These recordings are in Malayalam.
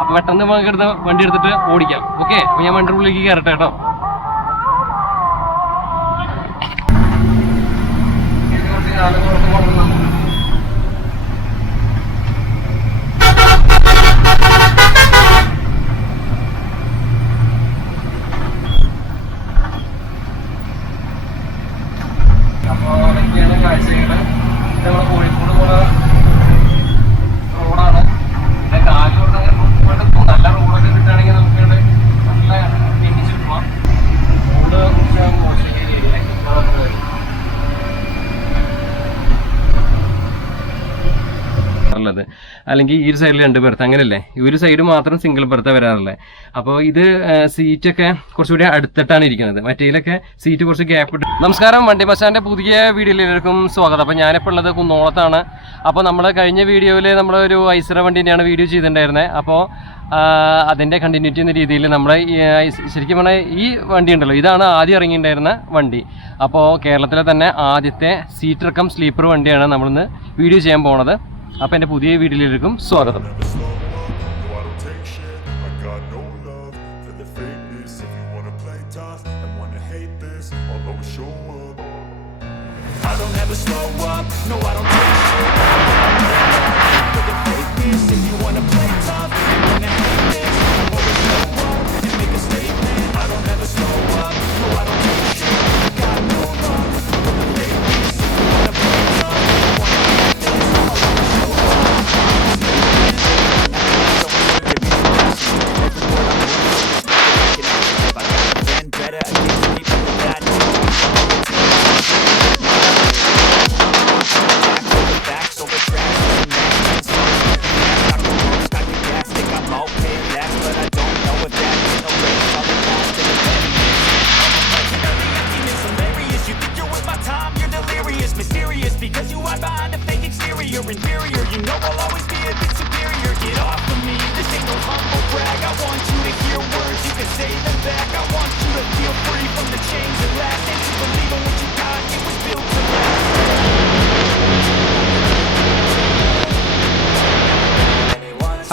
അപ്പോൾ പെട്ടെന്ന് നമുക്ക് വണ്ടി എടുത്തിട്ട് ഓടിക്കാം. ഓക്കെ, അപ്പോൾ ഞാൻ വണ്ടിയുടെ ഉള്ളിലേക്ക് കയറട്ടെ കേട്ടോ. അപ്പോൾ അതൊക്കെയാണ് കാഴ്ചകൾ. നമ്മുടെ കോഴിക്കോട് പോണ റോഡാണ്. പിന്നെ കാലിലോട്ട് അങ്ങനെ നല്ല റോഡൊക്കെ കിട്ടുകയാണെങ്കിൽ നമുക്ക് നല്ല എണ്ണിച്ച് പോവാം. റോഡ് ുള്ളത് അല്ലെങ്കിൽ ഈ ഒരു സൈഡിൽ 2 ബെർത്ത് അങ്ങനെയല്ലേ, ഈ ഒരു സൈഡ് മാത്രം സിംഗിൾ ബെർത്ത് വരാറില്ലേ. അപ്പോൾ ഇത് സീറ്റൊക്കെ കുറച്ചുകൂടി അടുത്തിട്ടാണ് ഇരിക്കുന്നത്, മറ്റേലൊക്കെ സീറ്റ് കുറച്ച് ഗ്യാപ്പ് ഇട്ട്. നമസ്കാരം, വണ്ടി ബസ്റ്റാൻ്റെ പുതിയ വീഡിയോയിലേക്കും സ്വാഗതം. അപ്പോൾ ഞാനിപ്പോൾ ഉള്ളത് കുന്നോളത്താണ്. അപ്പോൾ നമ്മൾ കഴിഞ്ഞ വീഡിയോയിൽ നമ്മളൊരു ഐസറ വണ്ടീൻ്റെയാണ് വീഡിയോ ചെയ്തിട്ടുണ്ടായിരുന്നത്. അപ്പോൾ അതിൻ്റെ കണ്ടിന്യൂറ്റി എന്ന രീതിയിൽ നമ്മൾ ശരിക്കും പറഞ്ഞാൽ ഈ വണ്ടി ഉണ്ടല്ലോ, ഇതാണ് ആദ്യം ഇറങ്ങിയിട്ടുണ്ടായിരുന്ന വണ്ടി. അപ്പോൾ കേരളത്തിലെ തന്നെ ആദ്യത്തെ സീറ്റർ കം സ്ലീപ്പർ വണ്ടിയാണ് നമ്മളിന്ന് വീഡിയോ ചെയ്യാൻ പോണത്. അപ്പോൾ എൻ്റെ പുതിയ വീഡിയോയിലേക്കും സ്വാഗതം.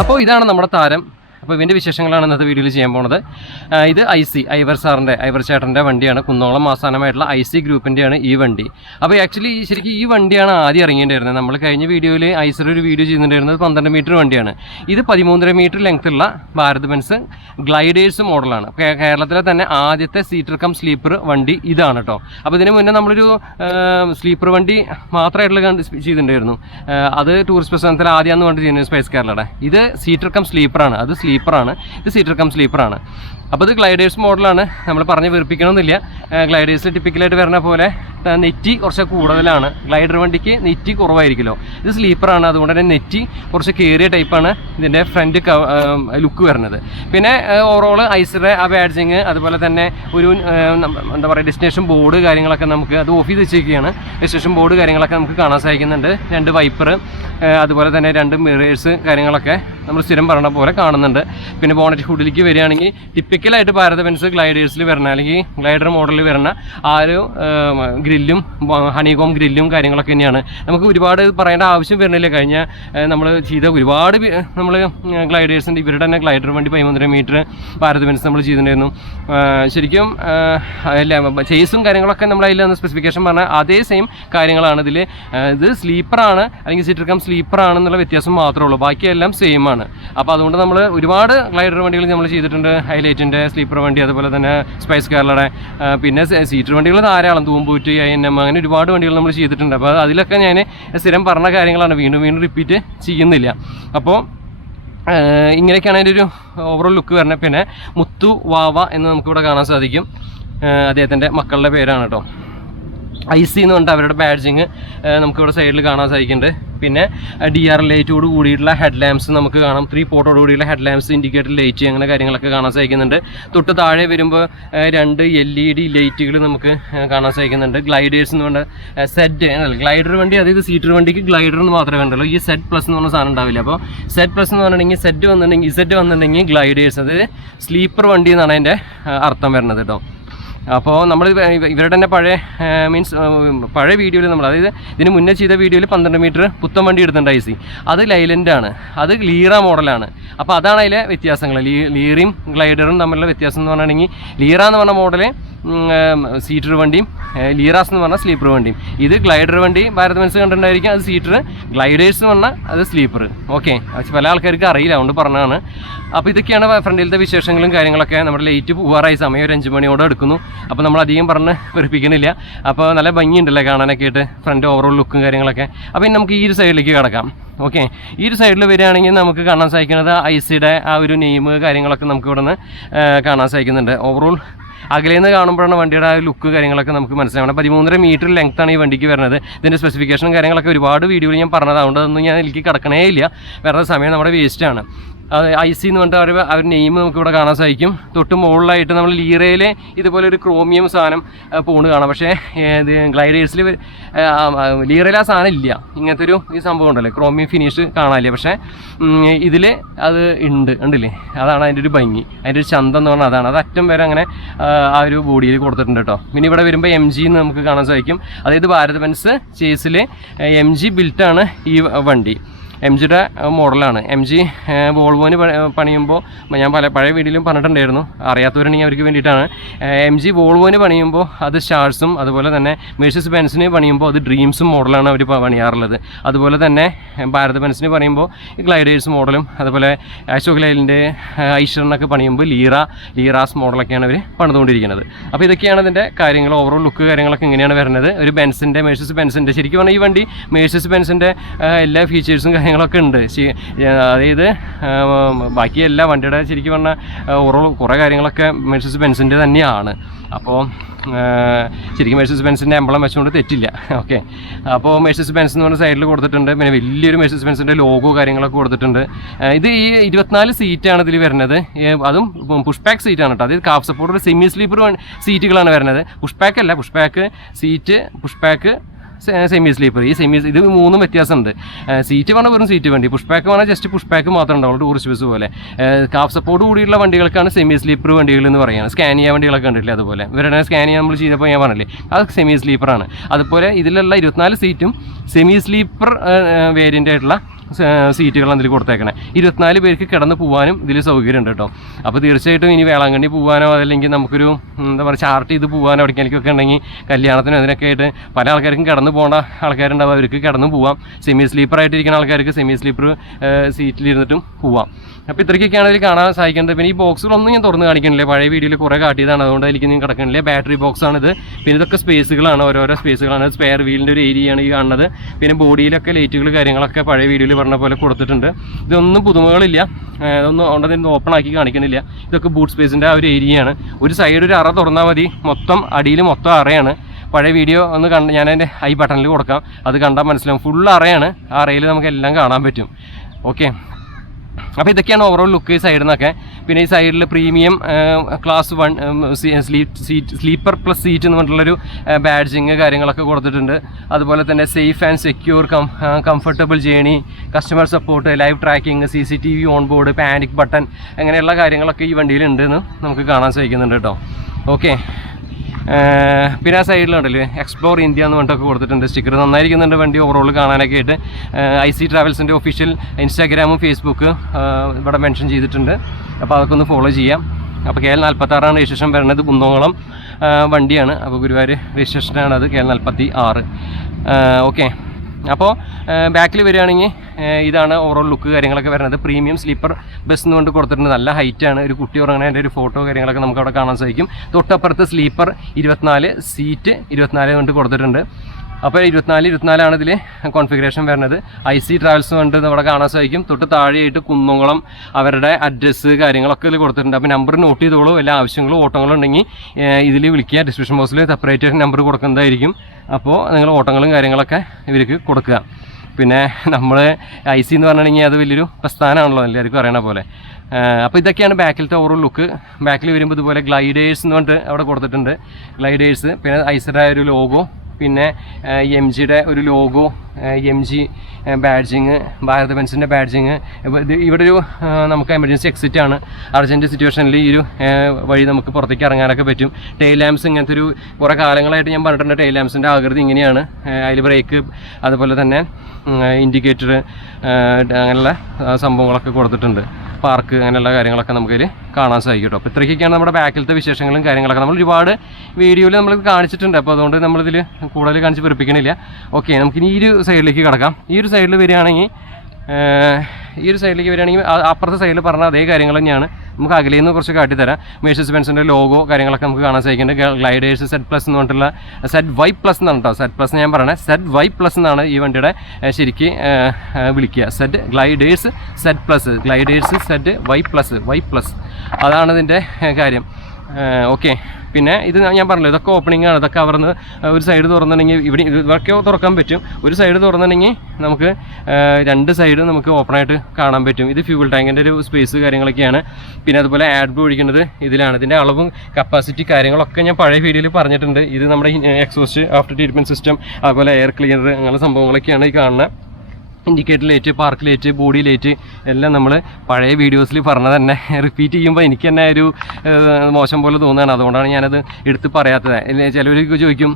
അപ്പോൾ ഇതാണ് നമ്മുടെ താരം. അപ്പോൾ ഇവൻ്റെ വിശേഷങ്ങളാണ് ഇന്നത്തെ വീഡിയോയിൽ ചെയ്യാൻ പോകുന്നത്. ഇത് ഐവർ ചേട്ടൻ്റെ വണ്ടിയാണ്. കുന്നോളം ആസ്ഥാനമായിട്ടുള്ള IC ഗ്രൂപ്പിൻ്റെയാണ് ഈ വണ്ടി. അപ്പോൾ ആക്ച്വലി ശരിക്കും ഈ വണ്ടിയാണ് ആദ്യം ഇറങ്ങിയിട്ടുണ്ടായിരുന്നത്. നമ്മൾ കഴിഞ്ഞ വീഡിയോയിൽ ഐസർ ഒരു വീഡിയോ ചെയ്യുന്നുണ്ടായിരുന്നത് 12 മീറ്റർ വണ്ടിയാണ്. ഇത് 13.5 മീറ്റർ ലെങ്ത്തുള്ള ഭാരത് ബെൻസ് ഗ്ലൈഡേഴ്സ് മോഡലാണ്. കേരളത്തിലെ തന്നെ ആദ്യത്തെ സീറ്റർ കം സ്ലീപ്പർ വണ്ടി ഇതാണ് കേട്ടോ. അപ്പോൾ ഇതിന് മുന്നേ നമ്മളൊരു സ്ലീപ്പർ വണ്ടി മാത്രമായിട്ടുള്ള ചെയ്തിട്ടുണ്ടായിരുന്നു. അത് ടൂറിസ്റ്റ് പ്രസ്ഥാനത്തിൽ ആദ്യമാണെന്ന് പറഞ്ഞിട്ട് ചെയ്യുന്നത് സ്പേസ് കേരളയുടെ. ഇത് സീറ്റർ കം സ്ലീപ്പറാണ്. ഇത് സീറ്റർ കം സ്ലീപ്പറാണ്. അപ്പോൾ ഇത് ഗ്ലൈഡേഴ്സ് മോഡലാണ്. നമ്മൾ പറഞ്ഞ് വെറുപ്പിക്കണമെന്നില്ല. ഗ്ലൈഡേഴ്സ് ടിപ്പിക്കലായിട്ട് വരുന്ന പോലെ നെറ്റി കുറച്ച് കൂടുതലാണ്. ഗ്ലൈഡർ വണ്ടിക്ക് നെറ്റി കുറവായിരിക്കുമല്ലോ. ഇത് സ്ലീപ്പറാണ്, അതുകൊണ്ട് തന്നെ നെറ്റി കുറച്ച് കയറിയ ടൈപ്പാണ് ഇതിൻ്റെ ഫ്രണ്ട് ലുക്ക് വരുന്നത്. പിന്നെ ഓവറോൾ ഐസറെ ആ ബാഡ്ജിങ്, അതുപോലെ തന്നെ ഒരു എന്താ പറയുക ഡെസ്റ്റിനേഷൻ ബോർഡ് കാര്യങ്ങളൊക്കെ നമുക്ക് അത് ഓഫ് ചെയ്ത് വെച്ചിരിക്കുകയാണ്. ഡെസ്റ്റിനേഷൻ ബോർഡ് കാര്യങ്ങളൊക്കെ നമുക്ക് കാണാൻ സാധിക്കുന്നുണ്ട്. 2 വൈപ്പർ, അതുപോലെ തന്നെ 2 മിറേഴ്സ് കാര്യങ്ങളൊക്കെ നമ്മൾ സ്ഥിരം പറയുന്ന പോലെ കാണുന്നുണ്ട്. പിന്നെ ബോണറ്റ് ഹുഡിലേക്ക് വരികയാണെങ്കിൽ ടിപ്പിക്കലായിട്ട് ഭാരത് ബെൻസ് ഗ്ലൈഡേഴ്സിൽ വരുന്ന അല്ലെങ്കിൽ ഗ്ലൈഡർ മോഡലിൽ വരുന്ന ആ ഒരു ഗ്രില്ലും ഹണികോം ഗ്രില്ലും കാര്യങ്ങളൊക്കെ തന്നെയാണ്. നമുക്ക് ഒരുപാട് പറയേണ്ട ആവശ്യം വരുന്നില്ല. കഴിഞ്ഞ നമ്മൾ ചെയ്ത ഒരുപാട് നമ്മൾ ഗ്ലൈഡേഴ്സിൻ്റെ ഇവരുടെ തന്നെ ഗ്ലൈഡർ വണ്ടി 13 മീറ്റർ ഭാരത് ബെൻസ് നമ്മൾ ചെയ്തിട്ടുണ്ടായിരുന്നു. ശരിക്കും ചേസും കാര്യങ്ങളൊക്കെ നമ്മൾ അതിൽ നിന്ന് സ്പെസിഫിക്കേഷൻ പറഞ്ഞാൽ അതേ സെയിം കാര്യങ്ങളാണ് ഇതിൽ. ഇത് സ്ലീപ്പറാണ് അല്ലെങ്കിൽ സീറ്റർ കം സ്ലീപ്പറാണെന്നുള്ള വ്യത്യാസം മാത്രമേ ഉള്ളൂ, ബാക്കിയെല്ലാം സെയിം ആണ്. അപ്പോൾ അതുകൊണ്ട് നമ്മൾ ഒരുപാട് ഗ്ലൈഡർ വണ്ടികൾ നമ്മൾ ചെയ്തിട്ടുണ്ട്. ഹൈലൈറ്റിൻ്റെ സ്ലീപ്പർ വണ്ടി, അതുപോലെ തന്നെ സ്പൈസ് കേരളയുടെ, പിന്നെ സീറ്റർ വണ്ടികൾ ധാരാളം, തൂമ്പൂറ്റ്, INM, അങ്ങനെ ഒരുപാട് വണ്ടികൾ നമ്മൾ ചെയ്തിട്ടുണ്ട്. അപ്പോൾ അതിലൊക്കെ ഞാൻ സ്ഥിരം പറഞ്ഞ കാര്യങ്ങളാണ്, വീണ്ടും റിപ്പീറ്റ് ചെയ്യുന്നില്ല. അപ്പോൾ ഇങ്ങനെയൊക്കെയാണ് അതിൻ്റെ ഒരു ഓവറോൾ ലുക്ക് വരുന്നത്. പിന്നെ മുത്തു വാവ എന്ന് നമുക്കിവിടെ കാണാൻ സാധിക്കും. അദ്ദേഹത്തിൻ്റെ മക്കളുടെ പേരാണ് കേട്ടോ. IC എന്ന് പറഞ്ഞിട്ട് അവരുടെ ബാഡ്ജിങ് നമുക്കിവിടെ സൈഡിൽ കാണാൻ സാധിക്കുന്നുണ്ട്. പിന്നെ DR ലൈറ്റോട് കൂടിയിട്ടുള്ള ഹെഡ് ലാമ്പ്സ് നമുക്ക് കാണാം. 3 പോർട്ടോട് കൂടിയുള്ള ഹെഡ് ലാമ്പ്സ്, ഇൻഡിക്കേറ്റർ ലൈറ്റ്, അങ്ങനെ കാര്യങ്ങളൊക്കെ കാണാൻ സാധിക്കുന്നുണ്ട്. തൊട്ട് താഴെ വരുമ്പോൾ 2 LED ലൈറ്റുകൾ നമുക്ക് കാണാൻ സാധിക്കുന്നുണ്ട്. ഗ്ലൈഡേഴ്സ് എന്ന് പറഞ്ഞാൽ സെഡ് ഗ്ലൈഡർ വണ്ടി, അതായത് സീറ്റർ വണ്ടിക്ക് ഗ്ലൈഡർ എന്ന് മാത്രമേ വേണ്ടുള്ളൂ. ഈ സെഡ് പ്ലസ് എന്ന് പറഞ്ഞ സാധനം ഉണ്ടാവില്ല. അപ്പോൾ സെഡ് പ്ലസ് എന്ന് പറഞ്ഞിട്ടുണ്ടെങ്കിൽ സെഡ് വന്നിട്ടുണ്ടെങ്കിൽ ഗ്ലൈഡേഴ്സ്, അതായത് സ്ലീപ്പർ വണ്ടി എന്നാണ് അതിൻ്റെ അർത്ഥം വരുന്നത് കേട്ടോ. അപ്പോൾ നമ്മൾ ഇവരുടെ തന്നെ പഴയ വീഡിയോയിൽ നമ്മൾ, അതായത് ഇതിന് മുന്നേ ചെയ്ത വീഡിയോയിൽ 12 മീറ്റർ പുത്തൻ വണ്ടി എടുത്തിട്ടുണ്ട് IC. അത് ലൈലൻ്റാണ്, അത് ലീറ മോഡലാണ്. അപ്പോൾ അതാണ് അതിലെ വ്യത്യാസങ്ങൾ. ലീറയും ഗ്ലൈഡറും തമ്മിലുള്ള വ്യത്യാസം എന്ന് പറഞ്ഞിട്ടുണ്ടെങ്കിൽ ലീറ എന്ന് പറഞ്ഞ മോഡൽ സീറ്റർ വണ്ടിയും ലീറാസ് എന്ന് പറഞ്ഞാൽ സ്ലീപ്പർ വണ്ടിയും. ഇത് ഗ്ലൈഡർ വണ്ടി ഭാരത് ബെൻസ് കണ്ടിട്ടുണ്ടായിരിക്കും, അത് സീറ്റർ. ഗ്ലൈഡേഴ്സ് എന്ന് പറഞ്ഞാൽ അത് സ്ലീപ്പർ. ഓക്കെ, പല ആൾക്കാർക്ക് അറിയില്ല, അതുകൊണ്ട് പറഞ്ഞതാണ്. അപ്പോൾ ഇതൊക്കെയാണ് ഫ്രണ്ടിലത്തെ വിശേഷങ്ങളും കാര്യങ്ങളൊക്കെ. നമ്മുടെ ലേറ്റ് പോകാറായി, സമയം ഒരു 5 മണിയോടെ എടുക്കുന്നു. അപ്പോൾ നമ്മൾ അധികം പറഞ്ഞ് വെറുപ്പിക്കുന്നില്ല. അപ്പോൾ നല്ല ഭംഗിയുണ്ടല്ലേ കാണാനൊക്കെ ആയിട്ട്, ഫ്രണ്ട് ഓവറോൾ ലുക്കും കാര്യങ്ങളൊക്കെ. അപ്പോൾ ഇനി നമുക്ക് ഈ ഒരു സൈഡിലേക്ക് കിടക്കാം. ഓക്കെ, ഈ ഒരു സൈഡിൽ വരികയാണെങ്കിൽ നമുക്ക് കാണാൻ സാധിക്കുന്നത് ICയുടെ ആ ഒരു നെയിം കാര്യങ്ങളൊക്കെ നമുക്ക് ഇവിടെ നിന്ന് കാണാൻ സാധിക്കുന്നുണ്ട്. ഓവറോൾ അകലേന്ന് കാണുമ്പോഴാണ് വണ്ടിയുടെ ആ ലുക്ക് കാര്യങ്ങളൊക്കെ നമുക്ക് മനസ്സിലാവണം. 13.5 മീറ്റർ ലെങ്ത്താണ് ഈ വണ്ടിക്ക് വരുന്നത്. ഇതിൻ്റെ സ്പെസിഫിക്കേഷനും കാര്യങ്ങളൊക്കെ ഒരുപാട് വീഡിയോയിൽ ഞാൻ പറഞ്ഞത്, അതുകൊണ്ട് അതൊന്നും ഞാൻ എനിക്ക് കിടക്കണേ ഇല്ല, വേറെ സമയം നമ്മുടെ വേസ്റ്റാണ്. അത് IC എന്ന് പറഞ്ഞിട്ട് അവർ നെയിം നമുക്ക് ഇവിടെ കാണാൻ സാധിക്കും. തൊട്ട് മുകളിലായിട്ട് നമ്മൾ ലീറയിൽ ഇതുപോലെ ഒരു ക്രോമിയം സാധനം പോണ് കാണാം. പക്ഷേ ഇത് ഗ്ലൈഡേഴ്സിൽ ലീറയിൽ ആ സാധനം ഇല്ല, ഇങ്ങനത്തെ ഒരു ഈ സംഭവം ഉണ്ടല്ലോ, ക്രോമിയം ഫിനിഷ് കാണാനില്ല. പക്ഷേ ഇതിൽ അത് ഉണ്ടല്ലേ, അതാണ് അതിൻ്റെ ഒരു ഭംഗി, അതിൻ്റെ ഒരു ചന്തം എന്ന് പറഞ്ഞാൽ അതാണ്. അത് അറ്റം വരെ അങ്ങനെ ആ ഒരു ബോഡിയിൽ കൊടുത്തിട്ടുണ്ട് കേട്ടോ. പിന്നെ ഇവിടെ വരുമ്പോൾ MG എന്ന് നമുക്ക് കാണാൻ സാധിക്കും. അതായത് ഭാരത് ബെൻസ് ചേസിൽ MG ബിൽറ്റാണ് ഈ വണ്ടി. MGയുടെ മോഡലാണ്. MG വോൾവോന് പണിയുമ്പോൾ ഞാൻ പഴയ വീഡിയോയിലും പറഞ്ഞിട്ടുണ്ടായിരുന്നു, അറിയാത്തവരുണ്ടെങ്കിൽ അവർക്ക് വേണ്ടിയിട്ടാണ്. MG വോൾവോന് പണിയുമ്പോൾ അത് സ്റ്റാർസും, അതുപോലെ തന്നെ മെഴ്സിഡസ് ബെൻസിന് പണിയുമ്പോൾ അത് ഡ്രീംസും മോഡലാണ് അവർ പണിയാറുള്ളത്. അതുപോലെ തന്നെ ഭാരത് ബെൻസിന് പണിയുമ്പോൾ ഗ്ലൈഡേഴ്സ് മോഡലും, അതുപോലെ അശോക് ലൈലിൻ്റെ ഐഷറിനൊക്കെ പണിയുമ്പോൾ ലീറാസ് മോഡലൊക്കെയാണ് അവർ പണിതുകൊണ്ടിരിക്കുന്നത്. അപ്പോൾ ഇതൊക്കെയാണ് ഇതിൻ്റെ കാര്യങ്ങൾ. ഓവറോൾ ലുക്ക് കാര്യങ്ങളൊക്കെ ഇങ്ങനെയാണ് വരുന്നത്. ഒരു മെഴ്സിഡസ് ബെൻസിൻ്റെ ശരിക്കും പറഞ്ഞാൽ ഈ വണ്ടി മെഴ്സിഡസ് ബെൻസിൻ്റെ എല്ലാ ഫീച്ചേഴ്സും കാര്യങ്ങളൊക്കെ ഉണ്ട്. അതായത് ബാക്കി എല്ലാ വണ്ടിയുടെ ശരിക്കും പറഞ്ഞാൽ ഓവറോൾ കുറേ കാര്യങ്ങളൊക്കെ മെഴ്സിഡസ് ബെൻസിൻ്റെ തന്നെയാണ്. അപ്പോൾ ശരിക്കും മെഴ്സിഡസ് ബെൻസിൻ്റെ എംബ്ലം വെച്ചുകൊണ്ട് തെറ്റില്ല. ഓക്കെ, അപ്പോൾ മെഴ്സിഡസ് ബെൻസ് എന്ന് പറഞ്ഞ സൈഡിൽ കൊടുത്തിട്ടുണ്ട്. പിന്നെ വലിയൊരു മെഴ്സിഡസ് ബെൻസിൻ്റെ ലോഗോ കാര്യങ്ങളൊക്കെ കൊടുത്തിട്ടുണ്ട്. ഇത് ഈ 24 സീറ്റാണ് ഇതിൽ വരുന്നത്. അതും പുഷ് ബാക്ക് സീറ്റാണ് കേട്ടോ. അതായത് കാഫ് സപ്പോർട്ട് സെമി സ്ലീപ്പർ സീറ്റുകളാണ് വരുന്നത്. പുഷ് ബാക്ക് അല്ല, push back seat, push back semi sleeper. ഇത് 3 വ്യത്യാസമുണ്ട്. സീറ്റ് വേണം വെറും സീറ്റ് വണ്ടി, പുഷ് ബാക്ക് വേണം ജസ്റ്റ് പുഷ് ബാക്ക് മാത്രമേ ഉണ്ടാവുള്ളൂ, ടൂറിസ്റ്റ് ബസ് പോലെ. കാഫ് സപ്പോർട്ട് കൂടിയുള്ള വണ്ടികൾക്കാണ് സെമി സ്ലീപ്പർ വണ്ടികൾ എന്ന് പറയുന്നത്. സ്കാനിയ വണ്ടികളൊക്കെ കണ്ടിട്ടില്ല, അതുപോലെ ഇവരുടെ സ്കാനിയ നമ്മൾ ചെയ്തപ്പോൾ ഞാൻ പറഞ്ഞില്ലേ, അത് സെമി സ്ലീപ്പറാണ്. അതുപോലെ ഇതിലുള്ള 24 സീറ്റും സെമി സ്ലീപ്പർ വേരിയൻ്റ് ആയിട്ടുള്ള സീറ്റുകളാണ് ഇതിൽ കൊടുത്തേക്കണേ. 24 പേർക്ക് കിടന്ന് പോകാനും ഇതിൽ സൗകര്യമുണ്ട് കേട്ടോ. അപ്പോൾ തീർച്ചയായിട്ടും ഇനി വേളാങ്കണ്ണി പോകാനോ അതല്ലെങ്കിൽ നമുക്കൊരു എന്താ പറയുക ചാർട്ട് ചെയ്ത് പോകാനോ എവിടേക്കൊക്കെ ഉണ്ടെങ്കിൽ കല്യാണത്തിനും അതിനൊക്കെ ആയിട്ട് പല ആൾക്കാർക്കും കിടന്ന് പോകേണ്ട ആൾക്കാരുണ്ടാവും, അവർക്ക് കിടന്ന് പോവാം. സെമി സ്ലീപ്പറായിട്ടിരിക്കുന്ന ആൾക്കാർക്ക് സെമി സ്ലീപ്പർ സീറ്റിലിരുന്നിട്ടും പോവാം. അപ്പോൾ ഇത്രയ്ക്കൊക്കെയാണ് ഇതിൽ കാണാൻ സാധിക്കുന്നത്. പിന്നെ ഈ ബോക്സുകളൊന്നും ഞാൻ തുറന്ന് കാണിക്കണില്ല, പഴയ വീഡിയോയിൽ കുറേ കാട്ടിയതാണ്, അതുകൊണ്ട് എനിക്ക് ഞാൻ കിടക്കണില്ല. ബാറ്ററി ബോക്സാണിത്. പിന്നെ ഇതൊക്കെ സ്പേസുകളാണ്, ഓരോരോ സ്പേസുകളാണ്. സ്പെയർ വീലിൻ്റെ ഒരു ഏരിയയാണ് ഈ കാണുന്നത്. പിന്നെ ബോഡിയിലൊക്കെ ലൈറ്റുകൾ കാര്യങ്ങളൊക്കെ പഴയ വീഡിയോയിൽ പറഞ്ഞ പോലെ കൊടുത്തിട്ടുണ്ട്. ഇതൊന്നും പുതുമകളില്ല, ഇതൊന്നും അതുകൊണ്ട് ഓപ്പൺ ആക്കി കാണിക്കുന്നില്ല. ഇതൊക്കെ ബൂട്ട് സ്പേസിൻ്റെ ആ ഒരു ഏരിയയാണ്. ഒരു സൈഡ് ഒരു അറ തുറന്നാൽ മതി, മൊത്തം അടിയിൽ മൊത്തം അറയാണ്. പഴയ വീഡിയോ ഒന്ന് ഞാൻ അതിൻ്റെ ഐ ബട്ടണിൽ കൊടുക്കാം, അത് കണ്ടാൽ മനസ്സിലാവും. ഫുൾ അറയാണ്, ആ അറയിൽ നമുക്ക് എല്ലാം കാണാൻ പറ്റും. ഓക്കെ, അപ്പോൾ ഇതൊക്കെയാണ് ഓവറോൾ ലുക്ക് ഈ സൈഡിൽ നിന്നൊക്കെ. പിന്നെ ഈ സൈഡിൽ premium class 1 sleeper plus seat എന്ന് പറഞ്ഞിട്ടുള്ളൊരു ബാഡ്ജിങ് കാര്യങ്ങളൊക്കെ കൊടുത്തിട്ടുണ്ട്. അതുപോലെ തന്നെ safe and secure comfortable journey, customer support, live tracking, CCTV on board, panic button, അങ്ങനെയുള്ള കാര്യങ്ങളൊക്കെ ഈ വണ്ടിയിലുണ്ട് എന്ന് നമുക്ക് കാണാൻ സാധിക്കുന്നുണ്ട് കേട്ടോ. ഓക്കെ, പിന്നെ ആ സൈഡിലുണ്ടല്ലോ എക്സ്പ്ലോർ ഇന്ത്യ എന്ന് പറഞ്ഞിട്ടൊക്കെ കൊടുത്തിട്ടുണ്ട്. സ്റ്റിക്കർ നന്നായിരിക്കുന്നുണ്ട് വണ്ടി ഓവറോൾ കാണാനൊക്കെ ആയിട്ട്. IC ട്രാവൽസിൻ്റെ ഒഫീഷ്യൽ ഇൻസ്റ്റാഗ്രാമും ഫേസ്ബുക്ക് ഇവിടെ മെൻഷൻ ചെയ്തിട്ടുണ്ട്. അപ്പോൾ അതൊക്കെ ഒന്ന് ഫോളോ ചെയ്യാം. അപ്പോൾ KL 46 രജിസ്ട്രേഷൻ വരുന്നത്. കുന്നോളം വണ്ടിയാണ്, അപ്പോൾ ഗുരുവായൂർ രജിസ്ട്രേഷനാണ് അത്, KL 46. ഓക്കെ, അപ്പോൾ ബാക്കിൽ വരികയാണെങ്കിൽ ഇതാണ് ഓവറോൾ ലുക്ക് കാര്യങ്ങളൊക്കെ വരുന്നത്. പ്രീമിയം സ്ലീപ്പർ ബസ് എന്ന് കൊണ്ട് കൊടുത്തിട്ടുണ്ട്. നല്ല ഹൈറ്റാണ്, ഒരു കുട്ടി ഉറങ്ങണതിൻ്റെ ഒരു ഫോട്ടോ കാര്യങ്ങളൊക്കെ നമുക്ക് അവിടെ കാണാൻ സാധിക്കും. തൊട്ടപ്പുറത്ത് സ്ലീപ്പർ 24 സീറ്റ് 24 കൊണ്ട് കൊടുത്തിട്ടുണ്ട്. അപ്പോൾ 24 ഇതിൽ കോൺഫിഗറേഷൻ വരുന്നത്. IC ട്രാവൽസ് കൊണ്ട് അവിടെ കാണാൻ സാധിക്കും. തൊട്ട് താഴെയായിട്ട് കുന്നംകുളം അവരുടെ അഡ്രസ്സ് കാര്യങ്ങളൊക്കെ ഇതിൽ കൊടുത്തിട്ടുണ്ട്. അപ്പോൾ നമ്പർ നോട്ട് ചെയ്തോളൂ. എല്ലാ ആവശ്യങ്ങളും ഓട്ടങ്ങളും ഉണ്ടെങ്കിൽ ഇതിൽ വിളിക്കുക. ഡിസ്ക്രിപ്ഷൻ ബോക്സിൽ സെപ്പറേറ്റ് നമ്പർ കൊടുക്കുന്നതായിരിക്കും. അപ്പോൾ നിങ്ങൾ ഓട്ടങ്ങളും കാര്യങ്ങളൊക്കെ ഇവർക്ക് കൊടുക്കുക. പിന്നെ നമ്മൾ IC എന്ന് പറഞ്ഞിട്ടുണ്ടെങ്കിൽ അത് വലിയൊരു പ്രസ്ഥാനമാണല്ലോ, എല്ലാവർക്കും അറിയണ പോലെ. അപ്പോൾ ഇതൊക്കെയാണ് ബാക്കിലത്തെ ഓവറോൾ ലുക്ക്. ബാക്കിൽ വരുമ്പോൾ ഇതുപോലെ ഗ്ലൈഡേഴ്സ് എന്ന് പറഞ്ഞിട്ട് അവിടെ കൊടുത്തിട്ടുണ്ട്. ഗ്ലൈഡേഴ്സ്, പിന്നെ ഐസിയുടെ ഒരു ലോഗോ, പിന്നെ എം ജിയുടെ ഒരു logo, M G badging, Bharat ബെൻസിൻ്റെ ബാഡ്ജിങ്. ഇവിടെ ഒരു നമുക്ക് എമർജൻസി എക്സിറ്റ് ആണ്. അർജൻറ്റ് സിറ്റുവേഷനിൽ ഈ ഒരു വഴി നമുക്ക് പുറത്തേക്ക് ഇറങ്ങാനൊക്കെ പറ്റും. ടെയിൽ ലാംപ്സ് ഇങ്ങനത്തെ ഒരു കുറേ കാലങ്ങളായിട്ട് ഞാൻ പറഞ്ഞിട്ടുണ്ട്. ടെയിൽ ലാംപ്സിൻ്റെ ആകൃതി ഇങ്ങനെയാണ്. അതിൽ ബ്രേക്ക്, അതുപോലെ തന്നെ ഇൻഡിക്കേറ്റർ, അങ്ങനെയുള്ള സംഭവങ്ങളൊക്കെ കൊടുത്തിട്ടുണ്ട്. പാർക്ക്, അങ്ങനെയുള്ള കാര്യങ്ങളൊക്കെ നമുക്കിതിൽ കാണാൻ സാധിക്കും കേട്ടോ. അപ്പോൾ ഇത്രയ്ക്കൊക്കെയാണ് നമ്മുടെ ബാക്കിലത്തെ വിശേഷങ്ങളും കാര്യങ്ങളൊക്കെ. നമ്മൾ ഒരുപാട് വീഡിയോയിൽ നമ്മൾ കാണിച്ചിട്ടുണ്ട്. അപ്പോൾ അതുകൊണ്ട് നമ്മളിതിൽ കൂടുതൽ കാണിച്ച് പെരുപ്പിക്കണില്ല. ഓക്കെ, നമുക്കിനി ഈ ഒരു സൈഡിലേക്ക് കിടക്കാം. ഈ ഒരു സൈഡിൽ വരികയാണെങ്കിൽ അപ്പുറത്തെ സൈഡിൽ പറഞ്ഞ അതേ കാര്യങ്ങൾ തന്നെയാണ്. നമുക്ക് അകലിൽ നിന്ന് കുറച്ച് കാട്ടിത്തരാം. മെഴ്സീഡസ് ബെൻസിൻ്റെ ലോഗോ കാര്യങ്ങളൊക്കെ നമുക്ക് കാണാൻ സാധിക്കുന്നുണ്ട്. ഗ്ലൈഡേഴ്സ് ZY+ എന്ന് പറഞ്ഞിട്ടുള്ള ZY+ എന്നാണ് കേട്ടോ. ZY+ ഞാൻ പറഞ്ഞത് ZY+ എന്നാണ് ഈ വണ്ടിയുടെ ശരിക്ക് വിളിക്കുക. ഗ്ലൈഡേഴ്സ് ZY+, അതാണ് ഇതിൻ്റെ കാര്യം. ഓക്കെ, പിന്നെ ഇത് ഞാൻ പറഞ്ഞല്ലോ, ഇതൊക്കെ ഓപ്പണിംഗ് ആണ്. ഇതൊക്കെ അവിടുന്ന് ഒരു സൈഡ് തുറന്നിട്ടുണ്ടെങ്കിൽ ഇവിടെ ഇതൊക്കെ തുറക്കാൻ പറ്റും. ഒരു സൈഡ് തുറന്നിട്ടുണ്ടെങ്കിൽ നമുക്ക് രണ്ട് സൈഡ് നമുക്ക് ഓപ്പണായിട്ട് കാണാൻ പറ്റും. ഇത് ഫ്യൂവൽ ടാങ്കിൻ്റെ ഒരു സ്പേസ് കാര്യങ്ങളൊക്കെയാണ്. പിന്നെ അതുപോലെ ആഡ് ഒഴിക്കുന്നത് ഇതിലാണ്. ഇതിൻ്റെ അളവും കപ്പാസിറ്റി കാര്യങ്ങളൊക്കെ ഞാൻ പഴയ വീഡിയോയിൽ പറഞ്ഞിട്ടുണ്ട്. ഇത് നമ്മുടെ എക്സോസ്റ്റ്, ആഫ്റ്റർ ട്രീറ്റ്മെൻറ്റ് സിസ്റ്റം, അതുപോലെ എയർ ക്ലീനർ, അങ്ങനെ സംഭവങ്ങളൊക്കെയാണ് ഈ കാണുന്നത്. Indicator light, park light, body light എല്ലാം നമ്മൾ പഴയ വീഡിയോസിൽ പറഞ്ഞത് തന്നെ റിപ്പീറ്റ് ചെയ്യുമ്പോൾ എനിക്ക് തന്നെ ഒരു മോശം പോലെ തോന്നുകയാണ്. അതുകൊണ്ടാണ് ഞാനത് എടുത്ത് പറയാത്തത്. ചിലവർക്ക് ചോദിക്കും,